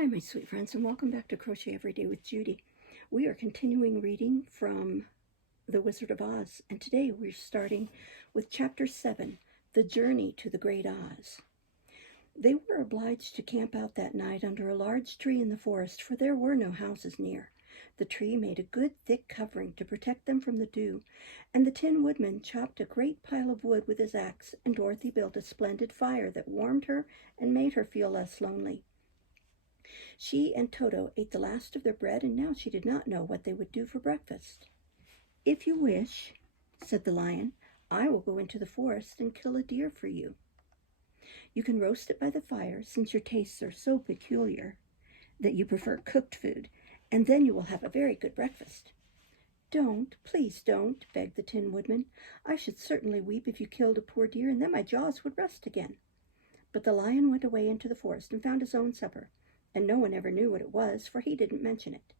Hi, my sweet friends, and welcome back to Crochet Every Day with Judy. We are continuing reading from The Wizard of Oz, and today we're starting with Chapter 7, The Journey to the Great Oz. They were obliged to camp out that night under a large tree in the forest, for there were no houses near. The tree made a good thick covering to protect them from the dew, and the Tin Woodman chopped a great pile of wood with his axe, and Dorothy built a splendid fire that warmed her and made her feel less lonely. She and Toto ate the last of their bread, and now she did not know what they would do for breakfast. "If you wish," said the lion, "I will go into the forest and kill a deer for you. You can roast it by the fire, since your tastes are so peculiar that you prefer cooked food, and then you will have a very good breakfast." "Don't, please don't," begged the Tin Woodman. "I should certainly weep if you killed a poor deer, and then my jaws would rust again." But the lion went away into the forest and found his own supper, and no one ever knew what it was, for he didn't mention it.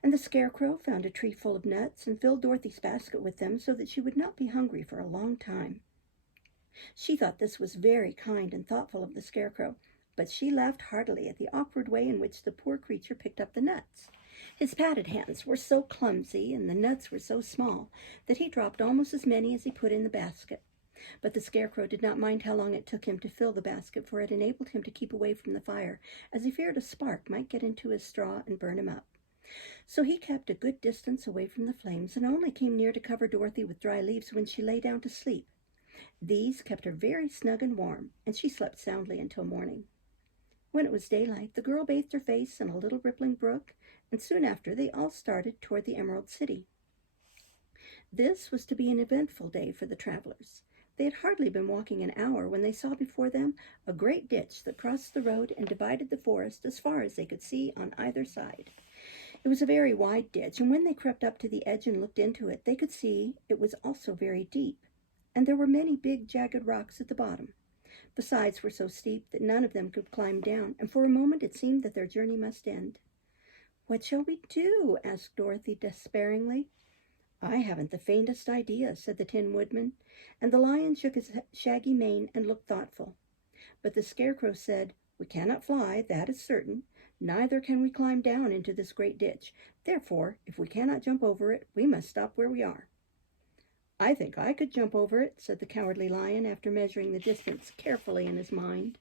And the Scarecrow found a tree full of nuts and filled Dorothy's basket with them so that she would not be hungry for a long time. She thought this was very kind and thoughtful of the Scarecrow, but she laughed heartily at the awkward way in which the poor creature picked up the nuts. His padded hands were so clumsy and the nuts were so small that he dropped almost as many as he put in the basket. But the Scarecrow did not mind how long it took him to fill the basket, for it enabled him to keep away from the fire, as he feared a spark might get into his straw and burn him up. So he kept a good distance away from the flames, and only came near to cover Dorothy with dry leaves when she lay down to sleep. These kept her very snug and warm, and she slept soundly until morning. When it was daylight, the girl bathed her face in a little rippling brook, and soon after they all started toward the Emerald City. This was to be an eventful day for the travelers. They had hardly been walking an hour when they saw before them a great ditch that crossed the road and divided the forest as far as they could see on either side. It was a very wide ditch, and when they crept up to the edge and looked into it, they could see it was also very deep, and there were many big jagged rocks at the bottom. The sides were so steep that none of them could climb down, and for a moment it seemed that their journey must end. "What shall we do?" asked Dorothy despairingly. "I haven't the faintest idea," said the Tin Woodman, and the lion shook his shaggy mane and looked thoughtful. But the Scarecrow said, "We cannot fly, that is certain. Neither can we climb down into this great ditch. Therefore, if we cannot jump over it, we must stop where we are." "I think I could jump over it," said the Cowardly Lion, after measuring the distance carefully in his mind.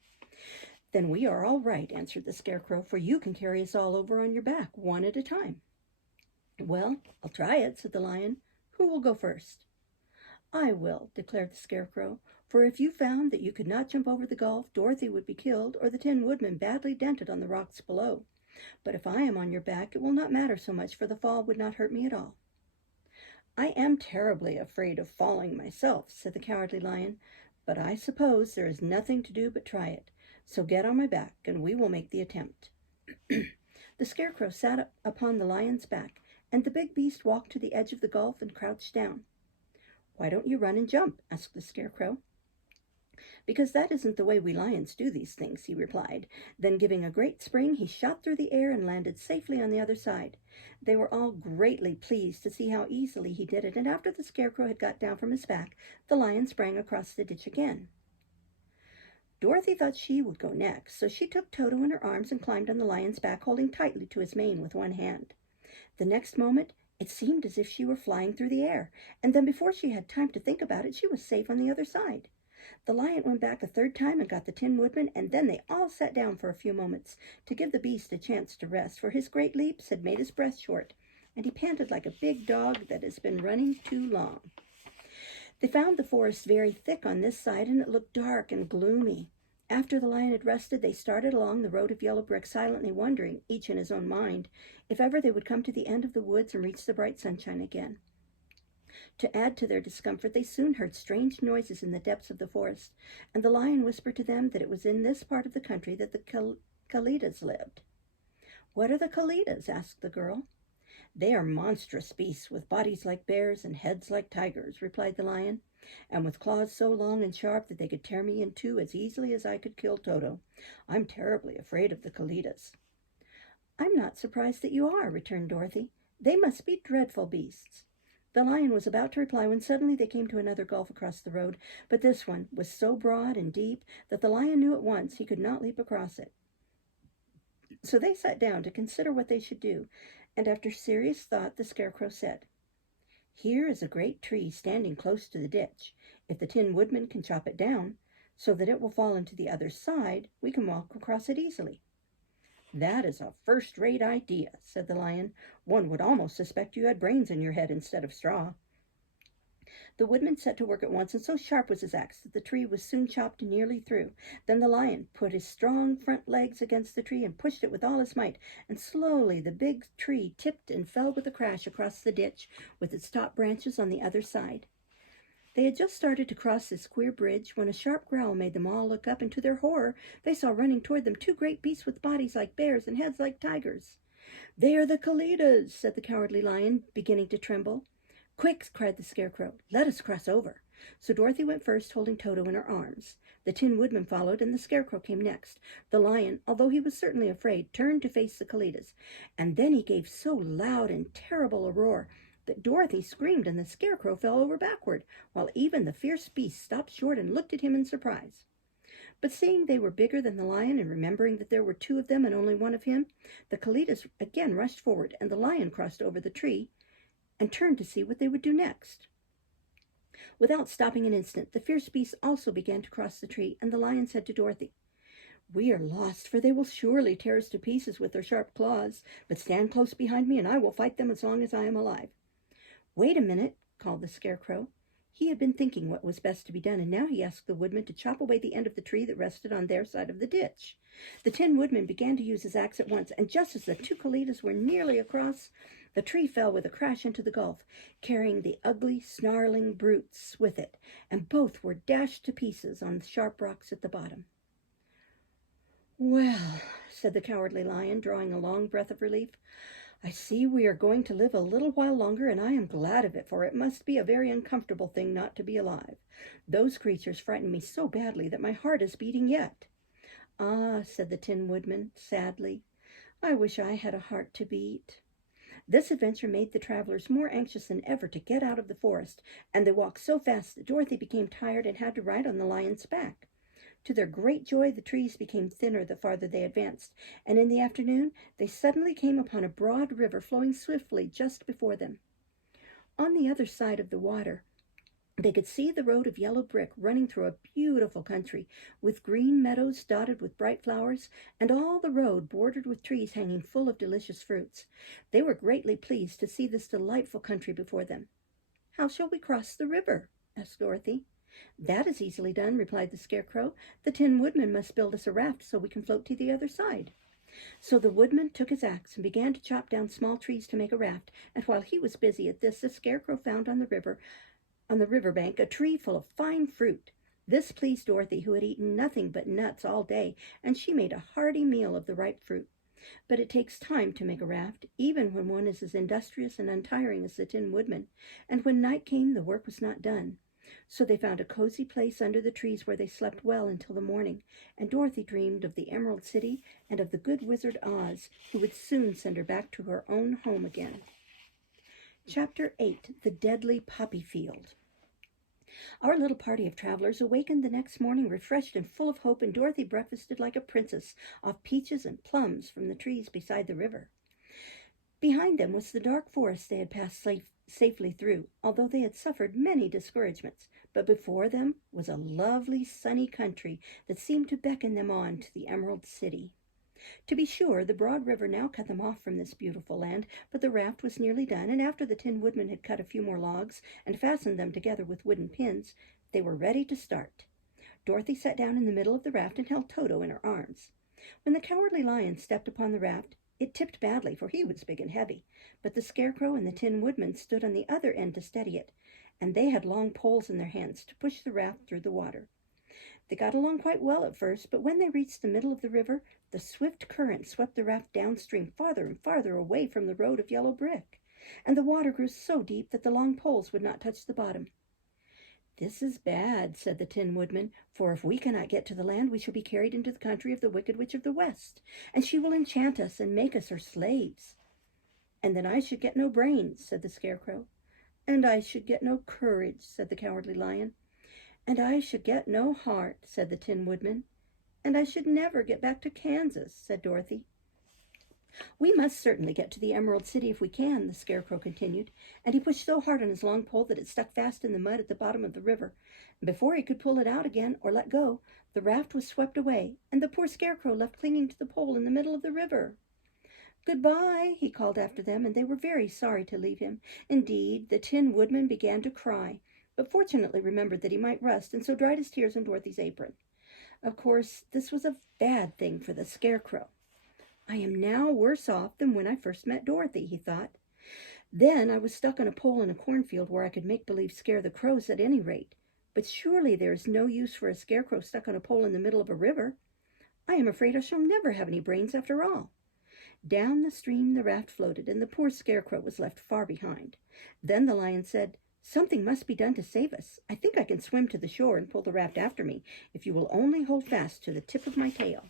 "Then we are all right," answered the Scarecrow, "for you can carry us all over on your back, one at a time." "Well, I'll try it," said the lion. "Who will go first?" "I will," declared the Scarecrow, "for if you found that you could not jump over the gulf, Dorothy would be killed or the Tin Woodman badly dented on the rocks below. But if I am on your back, it will not matter so much, for the fall would not hurt me at all." "I am terribly afraid of falling myself," said the Cowardly Lion, "but I suppose there is nothing to do but try it. So get on my back, and we will make the attempt." The Scarecrow sat up upon the lion's back, and the big beast walked to the edge of the gulf and crouched down. "Why don't you run and jump?" asked the Scarecrow. "Because that isn't the way we lions do these things," he replied. Then, giving a great spring, he shot through the air and landed safely on the other side. They were all greatly pleased to see how easily he did it, and after the Scarecrow had got down from his back, the lion sprang across the ditch again. Dorothy thought she would go next, so she took Toto in her arms and climbed on the lion's back, holding tightly to his mane with one hand. The next moment, it seemed as if she were flying through the air, and then before she had time to think about it, she was safe on the other side. The lion went back a third time and got the Tin Woodman, and then they all sat down for a few moments to give the beast a chance to rest, for his great leaps had made his breath short, and he panted like a big dog that has been running too long. They found the forest very thick on this side, and it looked dark and gloomy. After the lion had rested, they started along the road of yellow brick, silently wondering, each in his own mind, if ever they would come to the end of the woods and reach the bright sunshine again. To add to their discomfort, they soon heard strange noises in the depths of the forest, and the lion whispered to them that it was in this part of the country that the Kalidas lived. "What are the Kalidas?" asked the girl. "They are monstrous beasts with bodies like bears and heads like tigers," replied the lion, "and with claws so long and sharp that they could tear me in two as easily as I could kill Toto. I'm terribly afraid of the Kalidas." "I'm not surprised that you are," returned Dorothy. "They must be dreadful beasts." The lion was about to reply when suddenly they came to another gulf across the road, but this one was so broad and deep that the lion knew at once he could not leap across it. So they sat down to consider what they should do, and after serious thought the Scarecrow said, "Here is a great tree standing close to the ditch. If the Tin Woodman can chop it down so that it will fall into the other side, we can walk across it easily." "That is a first-rate idea," said the Lion. "One would almost suspect you had brains in your head instead of straw." The Woodman set to work at once, and so sharp was his axe that the tree was soon chopped nearly through. Then the Lion put his strong front legs against the tree and pushed it with all his might, and slowly the big tree tipped and fell with a crash across the ditch, with its top branches on the other side. They had just started to cross this queer bridge when a sharp growl made them all look up, and to their horror they saw running toward them two great beasts with bodies like bears and heads like tigers. "They are the Kalidas," said the Cowardly Lion, beginning to tremble. "Quick!" cried the Scarecrow. "Let us cross over." So Dorothy went first, holding Toto in her arms. The Tin Woodman followed, and the Scarecrow came next. The Lion, although he was certainly afraid, turned to face the Kalidas, and then he gave so loud and terrible a roar that Dorothy screamed and the Scarecrow fell over backward, while even the fierce beast stopped short and looked at him in surprise. But seeing they were bigger than the Lion, and remembering that there were two of them and only one of him, the Kalidas again rushed forward, and the Lion crossed over the tree and turned to see what they would do next. Without stopping an instant, the fierce beast also began to cross the tree, and the Lion said to Dorothy, "We are lost, for they will surely tear us to pieces with their sharp claws, but stand close behind me and I will fight them as long as I am alive." "Wait a minute," called the Scarecrow. He had been thinking what was best to be done, and now he asked the Woodman to chop away the end of the tree that rested on their side of the ditch. The Tin Woodman began to use his axe at once, and just as the two Kalidas were nearly across, the tree fell with a crash into the gulf, carrying the ugly, snarling brutes with it, and both were dashed to pieces on the sharp rocks at the bottom. "Well," said the Cowardly Lion, drawing a long breath of relief, "I see we are going to live a little while longer, and I am glad of it, for it must be a very uncomfortable thing not to be alive. Those creatures frightened me so badly that my heart is beating yet." "Ah," said the Tin Woodman sadly, "I wish I had a heart to beat." This adventure made the travelers more anxious than ever to get out of the forest, and they walked so fast that Dorothy became tired and had to ride on the Lion's back. To their great joy, the trees became thinner the farther they advanced, and in the afternoon they suddenly came upon a broad river flowing swiftly just before them. On the other side of the water, they could see the road of yellow brick running through a beautiful country, with green meadows dotted with bright flowers, and all the road bordered with trees hanging full of delicious fruits. They were greatly pleased to see this delightful country before them. "How shall we cross the river?" asked Dorothy. "That is easily done," replied the Scarecrow. "The Tin Woodman must build us a raft so we can float to the other side." So the Woodman took his axe and began to chop down small trees to make a raft, and while he was busy at this, the Scarecrow found on the river bank a tree full of fine fruit. This pleased Dorothy, who had eaten nothing but nuts all day, and she made a hearty meal of the ripe fruit. But it takes time to make a raft, even when one is as industrious and untiring as the Tin Woodman, and when night came the work was not done. So they found a cozy place under the trees where they slept well until the morning, and Dorothy dreamed of the Emerald City and of the good Wizard Oz, who would soon send her back to her own home again. Chapter 8. The Deadly Poppy Field. Our little party of travelers awakened the next morning refreshed and full of hope, and Dorothy breakfasted like a princess off peaches and plums from the trees beside the river. Behind them was the dark forest they had passed safely through, although they had suffered many discouragements. But before them was a lovely sunny country that seemed to beckon them on to the Emerald City. To be sure, the broad river now cut them off from this beautiful land, but the raft was nearly done, and after the Tin Woodman had cut a few more logs and fastened them together with wooden pins, they were ready to start. Dorothy sat down in the middle of the raft and held Toto in her arms. When the Cowardly Lion stepped upon the raft, it tipped badly, for he was big and heavy, but the Scarecrow and the Tin Woodman stood on the other end to steady it, and they had long poles in their hands to push the raft through the water. They got along quite well at first, but when they reached the middle of the river, the swift current swept the raft downstream farther and farther away from the road of yellow brick, and the water grew so deep that the long poles would not touch the bottom. "This is bad," said the Tin Woodman, "for if we cannot get to the land, we shall be carried into the country of the Wicked Witch of the West, and she will enchant us and make us her slaves." "And then I should get no brains," said the Scarecrow. "And I should get no courage," said the Cowardly Lion. "And I should get no heart," said the Tin Woodman. "And I should never get back to Kansas," said Dorothy. "We must certainly get to the Emerald City if we can," the Scarecrow continued, and he pushed so hard on his long pole that it stuck fast in the mud at the bottom of the river. And before he could pull it out again or let go, the raft was swept away, and the poor Scarecrow left clinging to the pole in the middle of the river. "Goodbye," he called after them, and they were very sorry to leave him. Indeed, the Tin Woodman began to cry, but fortunately remembered that he might rust, and so dried his tears on Dorothy's apron. Of course, this was a bad thing for the Scarecrow. "I am now worse off than when I first met Dorothy," he thought. "Then I was stuck on a pole in a cornfield where I could make believe scare the crows at any rate. But surely there is no use for a Scarecrow stuck on a pole in the middle of a river. I am afraid I shall never have any brains after all." Down the stream the raft floated, and the poor Scarecrow was left far behind. Then the Lion said, "Something must be done to save us. I think I can swim to the shore and pull the raft after me, if you will only hold fast to the tip of my tail."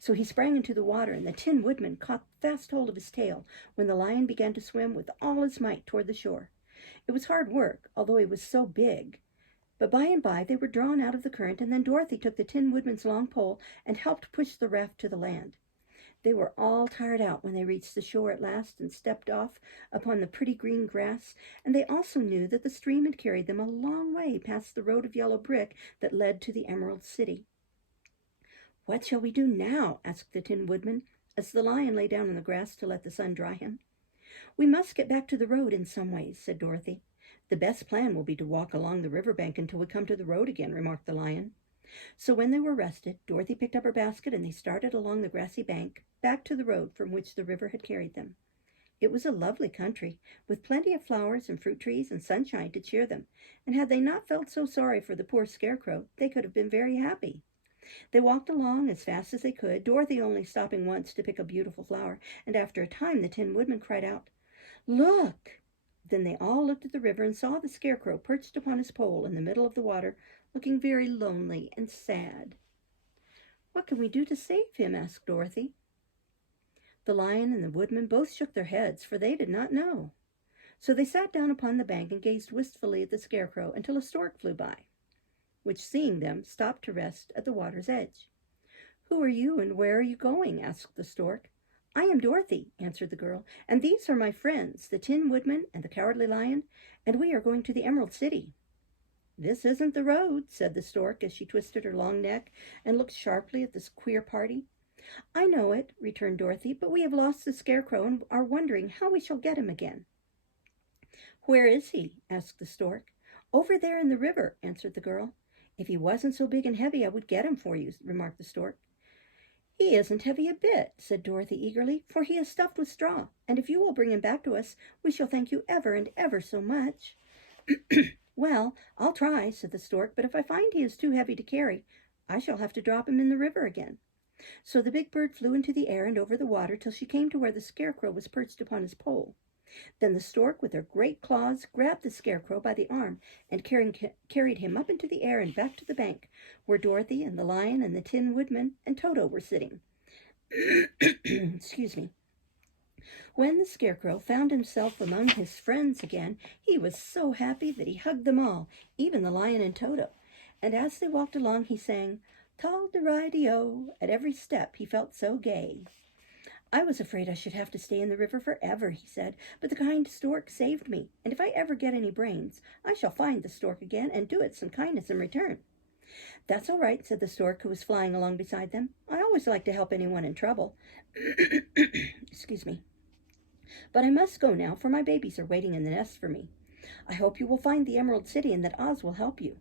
So he sprang into the water, and the Tin Woodman caught fast hold of his tail when the Lion began to swim with all his might toward the shore. It was hard work, although he was so big. But by and by they were drawn out of the current, and then Dorothy took the Tin Woodman's long pole and helped push the raft to the land. They were all tired out when they reached the shore at last and stepped off upon the pretty green grass, and they also knew that the stream had carried them a long way past the road of yellow brick that led to the Emerald City. "What shall we do now?" asked the Tin Woodman, as the Lion lay down on the grass to let the sun dry him. "We must get back to the road in some ways," said Dorothy. "The best plan will be to walk along the river bank until we come to the road again," remarked the Lion. So when they were rested, Dorothy picked up her basket and they started along the grassy bank, back to the road from which the river had carried them. It was a lovely country, with plenty of flowers and fruit trees and sunshine to cheer them, and had they not felt so sorry for the poor Scarecrow, they could have been very happy. They walked along as fast as they could, Dorothy only stopping once to pick a beautiful flower, and after a time the Tin Woodman cried out, "Look!" Then they all looked at the river and saw the Scarecrow perched upon his pole in the middle of the water, looking very lonely and sad. "What can we do to save him?" asked Dorothy. The Lion and the Woodman both shook their heads, for they did not know. So they sat down upon the bank and gazed wistfully at the Scarecrow until a stork flew by, which, seeing them, stopped to rest at the water's edge. "Who are you and where are you going?" asked the stork. "I am Dorothy," answered the girl, "and these are my friends, the Tin Woodman and the Cowardly Lion, and we are going to the Emerald City." "This isn't the road," said the stork as she twisted her long neck and looked sharply at this queer party. "I know it," returned Dorothy, "but we have lost the Scarecrow and are wondering how we shall get him again." "Where is he?" asked the stork. "Over there in the river," answered the girl. "If he wasn't so big and heavy, I would get him for you," remarked the stork. "He isn't heavy a bit," said Dorothy eagerly, "for he is stuffed with straw, and if you will bring him back to us, we shall thank you ever and ever so much." "Well, I'll try," said the stork, "but if I find he is too heavy to carry, I shall have to drop him in the river again." So the big bird flew into the air and over the water till she came to where the Scarecrow was perched upon his pole. Then the stork, with her great claws, grabbed the Scarecrow by the arm and carried him up into the air and back to the bank, where Dorothy and the Lion and the Tin Woodman and Toto were sitting. Excuse me. When the Scarecrow found himself among his friends again, he was so happy that he hugged them all, even the Lion and Toto. And as they walked along, he sang, "Tol-de-ri-de-o." At every step he felt so gay. "I was afraid I should have to stay in the river forever," he said, "but the kind stork saved me, and if I ever get any brains, I shall find the stork again and do it some kindness in return." "That's all right," said the stork, who was flying along beside them. "I always like to help anyone in trouble." Excuse me. "But I must go now, for my babies are waiting in the nest for me. I hope you will find the Emerald City and that Oz will help you."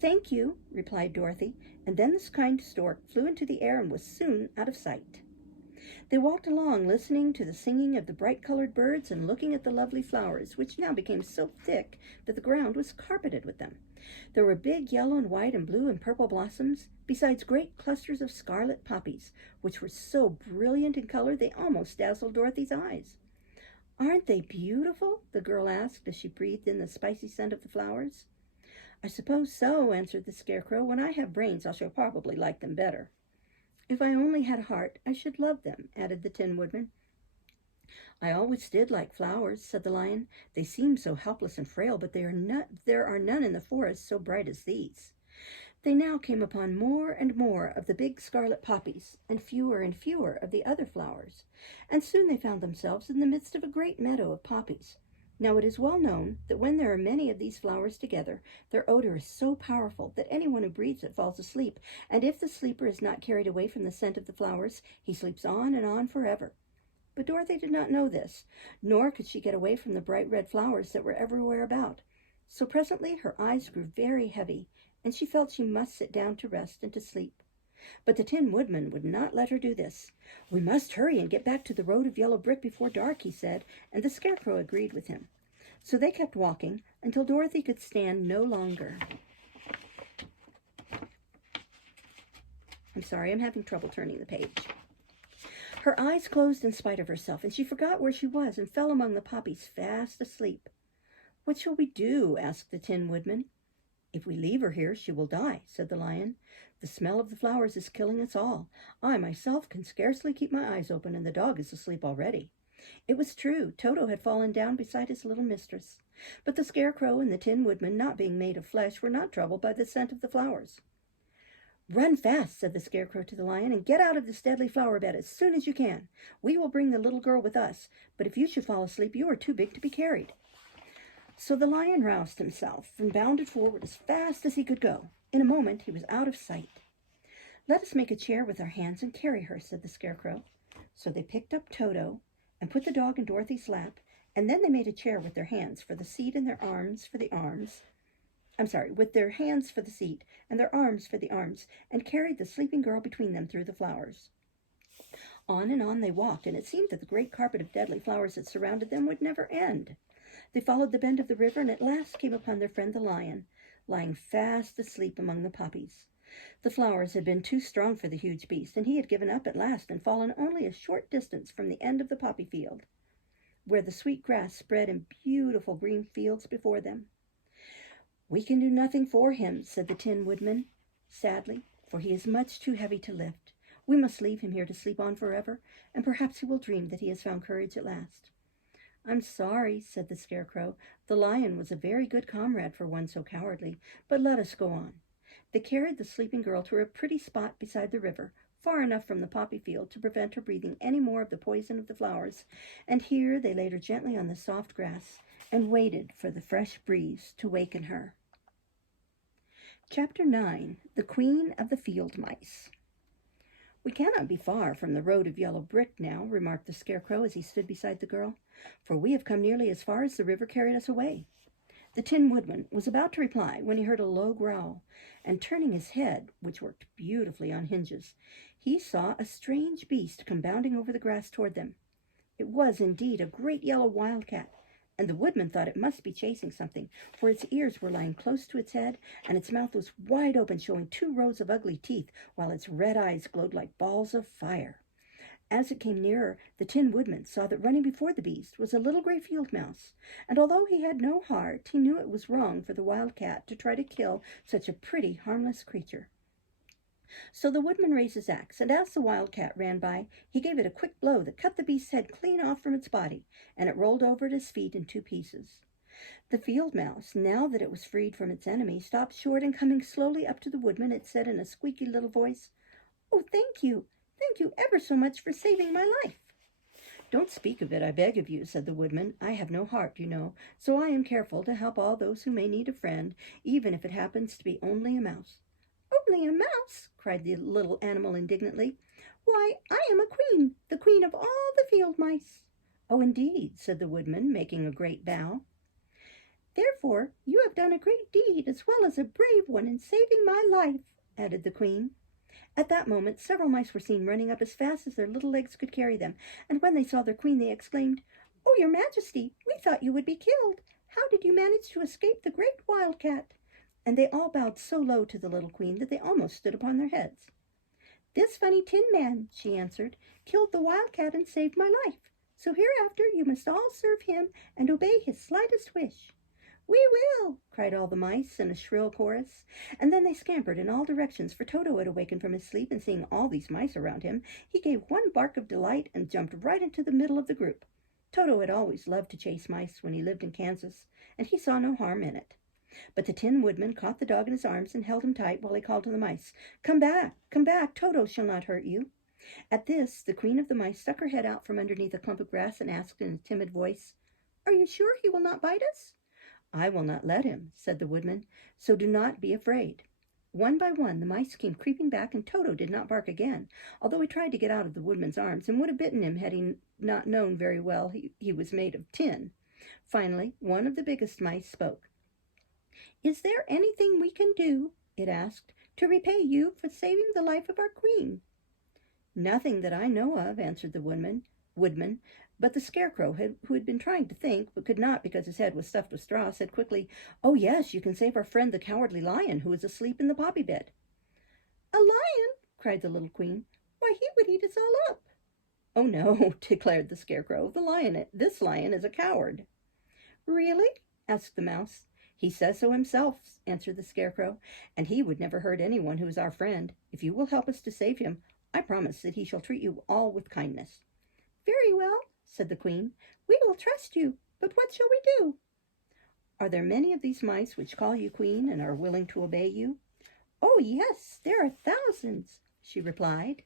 "Thank you," replied Dorothy, and then this kind stork flew into the air and was soon out of sight. They walked along, listening to the singing of the bright-colored birds and looking at the lovely flowers, which now became so thick that the ground was carpeted with them. There were big yellow and white and blue and purple blossoms, besides great clusters of scarlet poppies, which were so brilliant in color they almost dazzled Dorothy's eyes. "Aren't they beautiful?" the girl asked as she breathed in the spicy scent of the flowers. "I suppose so," answered the Scarecrow. "When I have brains, I shall probably like them better." "If I only had a heart, I should love them," added the Tin Woodman. "I always did like flowers," said the Lion. "They seem so helpless and frail, but there are none in the forest so bright as these." They now came upon more and more of the big scarlet poppies, and fewer of the other flowers, and soon they found themselves in the midst of a great meadow of poppies. Now it is well known that when there are many of these flowers together, their odor is so powerful that anyone who breathes it falls asleep, and if the sleeper is not carried away from the scent of the flowers, he sleeps on and on forever. But Dorothy did not know this, nor could she get away from the bright red flowers that were everywhere about. So presently her eyes grew very heavy, and she felt she must sit down to rest and to sleep. But the Tin Woodman would not let her do this. "We must hurry and get back to the road of yellow brick before dark," he said, and the Scarecrow agreed with him. So they kept walking until Dorothy could stand no longer. I'm sorry, I'm having trouble turning the page. Her eyes closed in spite of herself, and she forgot where she was and fell among the poppies fast asleep. "What shall we do?" asked the Tin Woodman. "If we leave her here, she will die," said the Lion. "The smell of the flowers is killing us all. I myself can scarcely keep my eyes open, and the dog is asleep already." It was true. Toto had fallen down beside his little mistress. But the Scarecrow and the Tin Woodman, not being made of flesh, were not troubled by the scent of the flowers. "Run fast," said the Scarecrow to the Lion, "and get out of this deadly flower bed as soon as you can. We will bring the little girl with us, but if you should fall asleep, you are too big to be carried." So the Lion roused himself and bounded forward as fast as he could go. In a moment he was out of sight. "Let us make a chair with our hands and carry her," said the Scarecrow. So they picked up Toto and put the dog in Dorothy's lap, and then they made a chair with their hands for the seat and their arms for the arms. With their hands for the seat and their arms for the arms, and carried the sleeping girl between them through the flowers. On and on they walked, and it seemed that the great carpet of deadly flowers that surrounded them would never end. They followed the bend of the river, and at last came upon their friend the Lion, lying fast asleep among the poppies. The flowers had been too strong for the huge beast, and he had given up at last and fallen only a short distance from the end of the poppy field, where the sweet grass spread in beautiful green fields before them. "We can do nothing for him," said the Tin Woodman sadly, "for he is much too heavy to lift. We must leave him here to sleep on forever, and perhaps he will dream that he has found courage at last." "I'm sorry," said the Scarecrow. "The Lion was a very good comrade for one so cowardly, but let us go on." They carried the sleeping girl to a pretty spot beside the river, far enough from the poppy field to prevent her breathing any more of the poison of the flowers, and here they laid her gently on the soft grass and waited for the fresh breeze to waken her. Chapter 9. The Queen of the Field Mice. "We cannot be far from the road of yellow brick now," remarked the Scarecrow as he stood beside the girl, "for we have come nearly as far as the river carried us away." The Tin Woodman was about to reply when he heard a low growl, and turning his head, which worked beautifully on hinges, he saw a strange beast come bounding over the grass toward them. It was indeed a great yellow wildcat, and the Woodman thought it must be chasing something, for its ears were lying close to its head, and its mouth was wide open, showing 2 rows of ugly teeth, while its red eyes glowed like balls of fire. As it came nearer, the Tin Woodman saw that running before the beast was a little gray field mouse, and although he had no heart, he knew it was wrong for the wildcat to try to kill such a pretty, harmless creature. So the Woodman raised his axe, and as the wildcat ran by, he gave it a quick blow that cut the beast's head clean off from its body, and it rolled over at his feet in 2 pieces. The field mouse, now that it was freed from its enemy, stopped short, and coming slowly up to the Woodman, it said in a squeaky little voice, "Oh, thank you! Thank you ever so much for saving my life." "Don't speak of it, I beg of you," said the Woodman. "I have no heart, you know, so I am careful to help all those who may need a friend, even if it happens to be only a mouse." "Only a mouse?" cried the little animal indignantly. "Why, I am a queen, the queen of all the field mice." "Oh, indeed," said the Woodman, making a great bow. "Therefore you have done a great deed as well as a brave one in saving my life," added the queen. At that moment several mice were seen running up as fast as their little legs could carry them, and when they saw their queen they exclaimed, "Oh, your Majesty, we thought you would be killed. How did you manage to escape the great wildcat?" And they all bowed so low to the little queen that they almost stood upon their heads. "This funny Tin Man," she answered, "killed the wildcat and saved my life. So hereafter you must all serve him and obey his slightest wish." "We will!" cried all the mice in a shrill chorus, and then they scampered in all directions, for Toto had awakened from his sleep, and seeing all these mice around him, he gave one bark of delight and jumped right into the middle of the group. Toto had always loved to chase mice when he lived in Kansas, and he saw no harm in it. But the Tin Woodman caught the dog in his arms and held him tight while he called to the mice, come back, Toto shall not hurt you." At this, the Queen of the Mice stuck her head out from underneath a clump of grass and asked in a timid voice, "Are you sure he will not bite us?" "I will not let him," said the Woodman, "so do not be afraid." One by one, the mice came creeping back, and Toto did not bark again, although he tried to get out of the Woodman's arms and would have bitten him had he not known very well he was made of tin. Finally, one of the biggest mice spoke. "Is there anything we can do," it asked, "to repay you for saving the life of our queen?" "Nothing that I know of," answered the Woodman, but the Scarecrow, who had been trying to think, but could not because his head was stuffed with straw, said quickly, "Oh, yes, you can save our friend the Cowardly Lion, who is asleep in the poppy bed." "A lion?" cried the little Queen. "Why, he would eat us all up." "Oh, no," declared the Scarecrow. This lion is a coward." "Really?" asked the Mouse. "He says so himself," answered the Scarecrow, "and he would never hurt anyone who is our friend. If you will help us to save him, I promise that he shall treat you all with kindness." "Very well," said the Queen. "We will trust you, but what shall we do?" "Are there many of these mice which call you Queen and are willing to obey you?" "Oh, yes, there are thousands," she replied.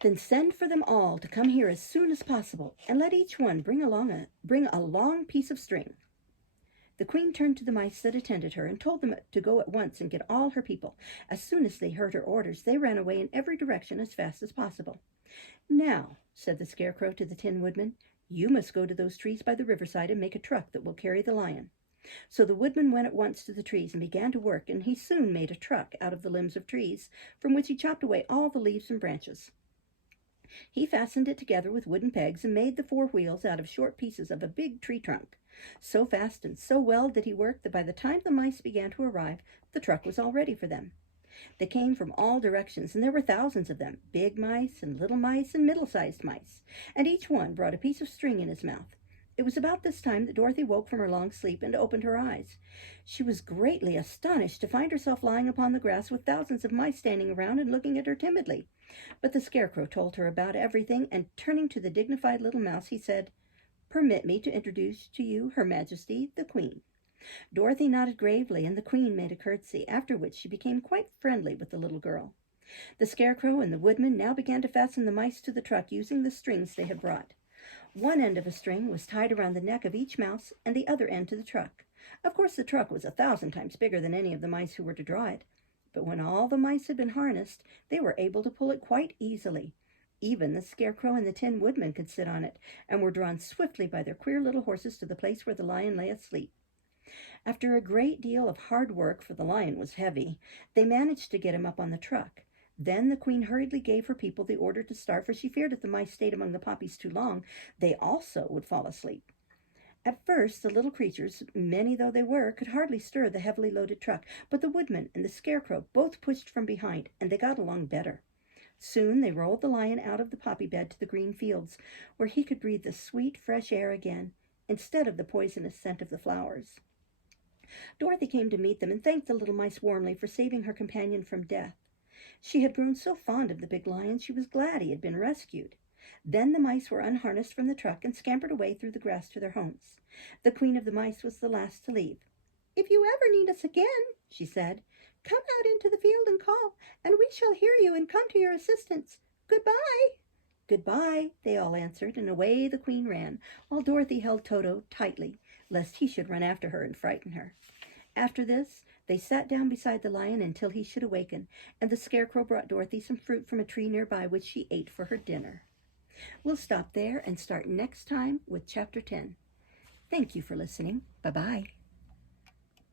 "Then send for them all to come here as soon as possible, and let each one bring a long piece of string." The Queen turned to the mice that attended her and told them to go at once and get all her people. As soon as they heard her orders, they ran away in every direction as fast as possible. "Now," said the Scarecrow to the Tin Woodman, "you must go to those trees by the riverside and make a truck that will carry the lion." So the Woodman went at once to the trees and began to work, and he soon made a truck out of the limbs of trees, from which he chopped away all the leaves and branches. He fastened it together with wooden pegs and made the four wheels out of short pieces of a big tree trunk. So fast and so well did he work that by the time the mice began to arrive, the truck was all ready for them. They came from all directions, and there were thousands of them, big mice and little mice and middle-sized mice, and each one brought a piece of string in his mouth. It was about this time that Dorothy woke from her long sleep and opened her eyes. She was greatly astonished to find herself lying upon the grass with thousands of mice standing around and looking at her timidly. But the Scarecrow told her about everything, and turning to the dignified little mouse, he said, "Permit me to introduce to you Her Majesty, the Queen." Dorothy nodded gravely, and the Queen made a curtsy, after which she became quite friendly with the little girl. The Scarecrow and the Woodman now began to fasten the mice to the truck using the strings they had brought. One end of a string was tied around the neck of each mouse and the other end to the truck. Of course, the truck was 1,000 times bigger than any of the mice who were to draw it. But when all the mice had been harnessed, they were able to pull it quite easily. Even the Scarecrow and the Tin Woodman could sit on it, and were drawn swiftly by their queer little horses to the place where the lion lay asleep. After a great deal of hard work, for the lion was heavy, they managed to get him up on the truck. Then the Queen hurriedly gave her people the order to start, for she feared if the mice stayed among the poppies too long, they also would fall asleep. At first, the little creatures, many though they were, could hardly stir the heavily loaded truck, but the Woodman and the Scarecrow both pushed from behind, and they got along better. Soon they rolled the lion out of the poppy bed to the green fields, where he could breathe the sweet, fresh air again, instead of the poisonous scent of the flowers. Dorothy came to meet them and thanked the little mice warmly for saving her companion from death. She had grown so fond of the big lion she was glad he had been rescued. Then the mice were unharnessed from the truck and scampered away through the grass to their homes. The Queen of the Mice was the last to leave. "If you ever need us again," she said, "come out into the field and call, and we shall hear you and come to your assistance. Goodbye." "Goodbye," they all answered, and away the Queen ran, while Dorothy held Toto tightly, lest he should run after her and frighten her. After this, they sat down beside the lion until he should awaken, and the Scarecrow brought Dorothy some fruit from a tree nearby, which she ate for her dinner. We'll stop there and start next time with Chapter 10. Thank you for listening. Bye-bye.